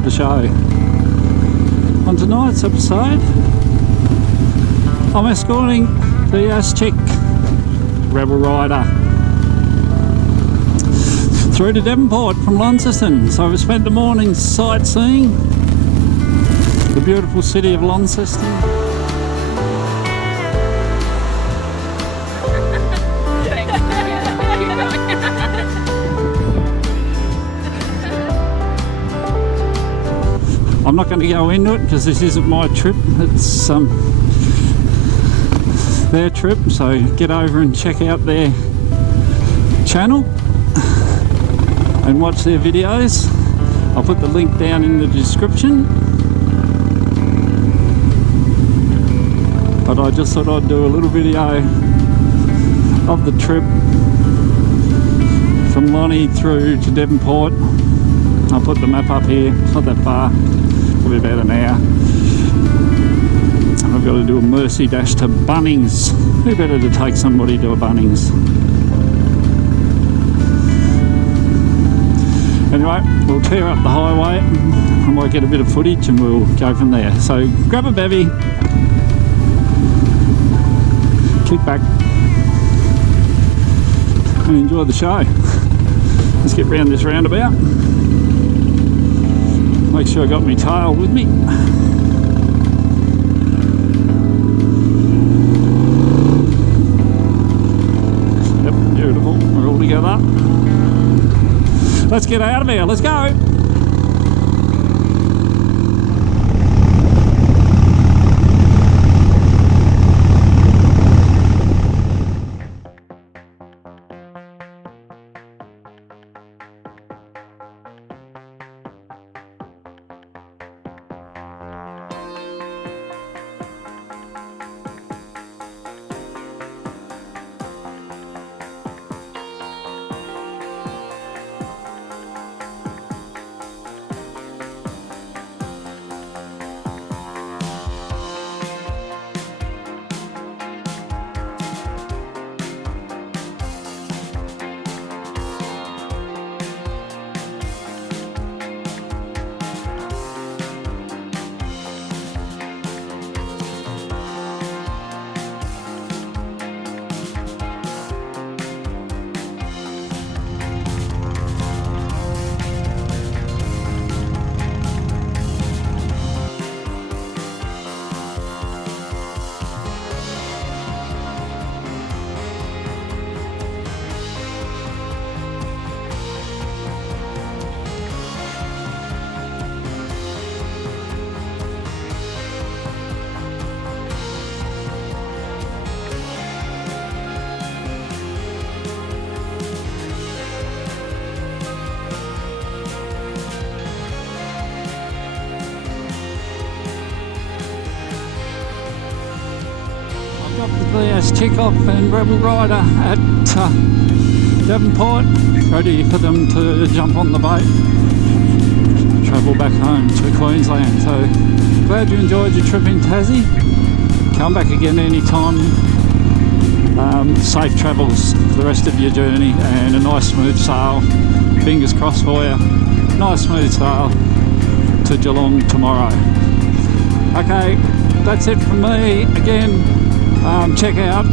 to the show. On tonight's episode, I'm escorting the ass chick rebel rider through to Devonport from Launceston. So we spent the morning sightseeing the beautiful city of Launceston. I'm not going to go into it because this isn't my trip, it's their trip, so get over and check out their channel and watch their videos. I'll put the link down in the description, but I just thought I'd do a little video of the trip from Lonnie through to Devonport. I'll put the map up here, it's not that far. Probably about an hour. I've got to do a mercy dash to Bunnings. Who better to take somebody to a Bunnings? Anyway, we'll tear up the highway. I might get a bit of footage and we'll go from there. So grab a bevy, kick back and enjoy the show. Let's get round this roundabout. Make sure I got my tail with me. Yep, beautiful. We're all together. Let's get out of here. Let's go. The ass chick off and rebel rider at Devonport, ready for them to jump on the boat, travel back home to Queensland. So glad you enjoyed your trip in Tassie. Come back again anytime. Safe travels for the rest of your journey and a nice smooth sail. Fingers crossed for you. Nice smooth sail to Geelong tomorrow. Okay, that's it from me. Again, check out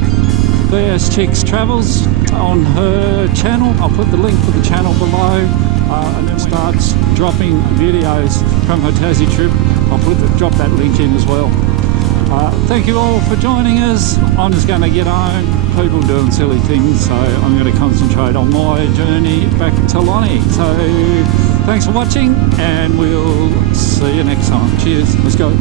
VS Chicks Travels on her channel. I'll put the link for the channel below, and then starts dropping videos from her Tassie trip. I'll drop that link in as well. Thank you all for joining us. I'm just going to get home. People doing silly things, so I'm going to concentrate on my journey back to Lonnie. So thanks for watching, and we'll see you next time. Cheers. Let's go.